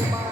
Bye.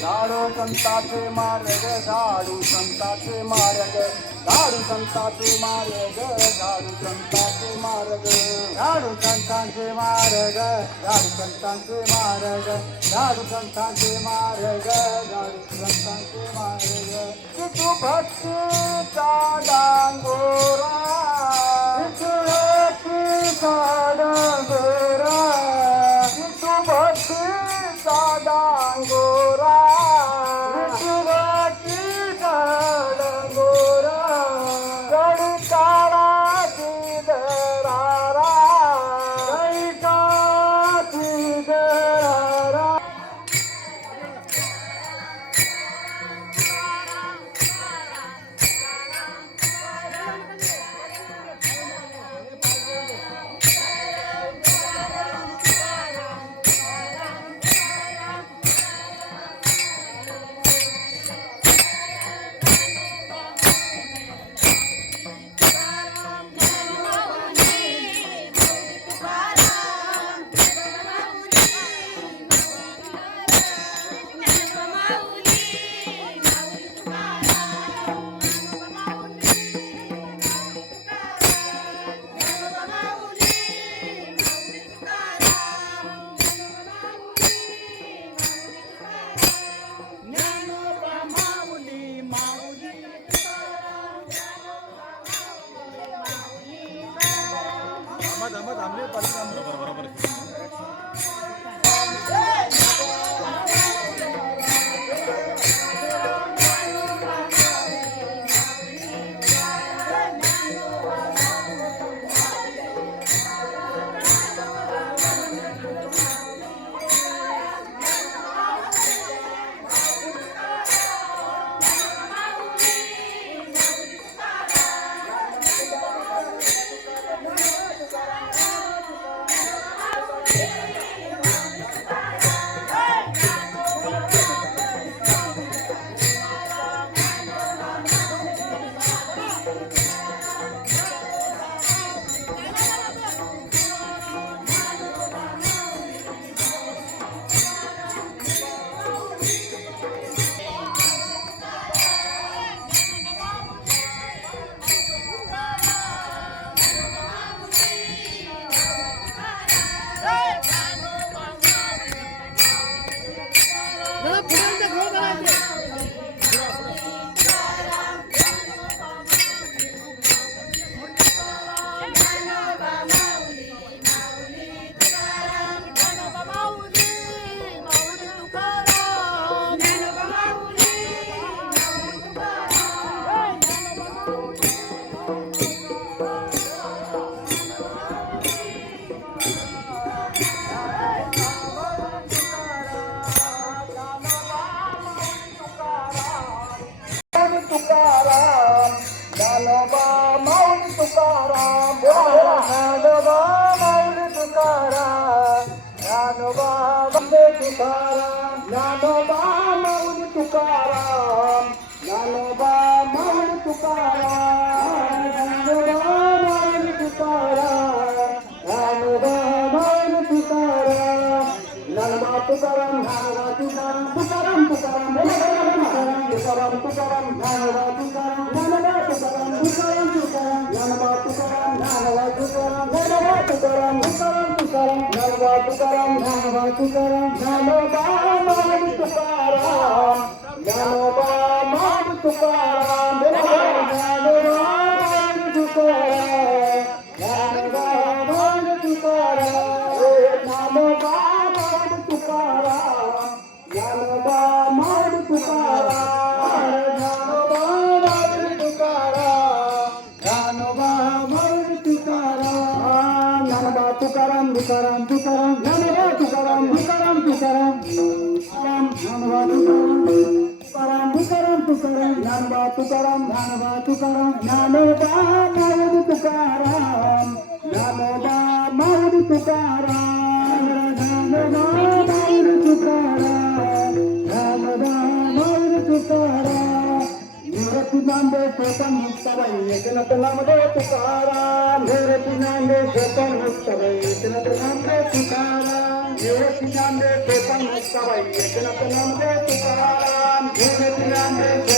झाडू संताचे मार्ग झाडू संताचे मार्ग झाडू संताचे मार्ग झाडू संताचे मार्ग झाडू संतांचे मार्ग झाडू संतांचे मार्ग झाडू संतांचे मार्ग झाडू संतांचे मार्ग की तू भक्तीचा डांगोरा तुकाराम तुकाराम ज्ञानोबा तुकाराम ज्ञानोबा तुकाराम तुकाराम तुकाराम ज्ञानोबा तुकाराम ज्ञानोबा तुकाराम ज्ञानोबा तुकाराम तुकाराम तुकाराम ज्ञानोबा तुकाराम ज्ञानोबा तुकाराम ज्ञानोबा माऊली तुकाराम ज्ञानोबा माऊली तुकाराम ज्ञानोबा माऊली तुकाराम ज्ञानोबा माऊली तुकाराम ज्ञानोबा माऊली तुकाराम ज्ञान बा तुकाराम ज्ञान बा तुकाराम ज्ञानो बा मावड तुकाराम ज्ञानो बा मावड तुकाराम ज्ञानो बा मावड तुकाराम ज्ञान बा मावड तुकाराम निवृत्ति नांदे स्वतन उत्सवै एकनाथ नामदे तुकाराम निवृत्ति नांदे स्वतन उत्सवै एकनाथ नामदे तुकाराम निवृत्ति नांदे स्वतन उत्सवै एकनाथ नामदे तुकाराम निवृत्ति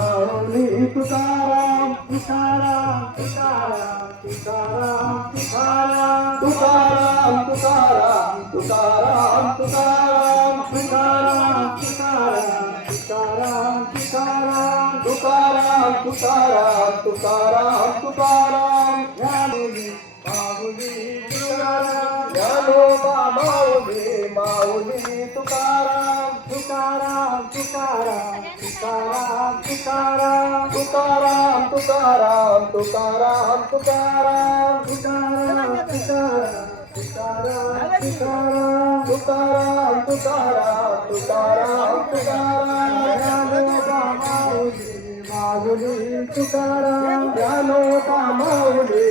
माऊली माऊली तुकाराम तुकाराम तुकाराम तुकाराम तुकाराम तुकाराम तुकाराम तुकाराम तुकाराम तुकाराम तुकाराम तुकाराम तुकाराम तुकाराम तुकाराम तुकाराम तुकाराम ज्ञानोबी माऊली तुकाराम ज्ञानोबा माऊली माऊली तुकाराम तुकाराम तुकाराम तुकाराम तुकाराम तुकाराम तुकाराम तुकाराम तुकाराम तुकाराम तुकाराम तुकाराम तुकाराम तुकाराम तुकाराम तुकाराम तुकाराम ज्ञानोबा माऊली माऊली तुकाराम ज्ञानोबा माऊली माऊली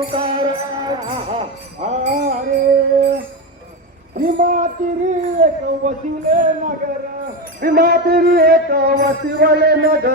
तुकारे भीमातिरी एक वसिले नगर. भीमातिरी एक वसिवले नगर.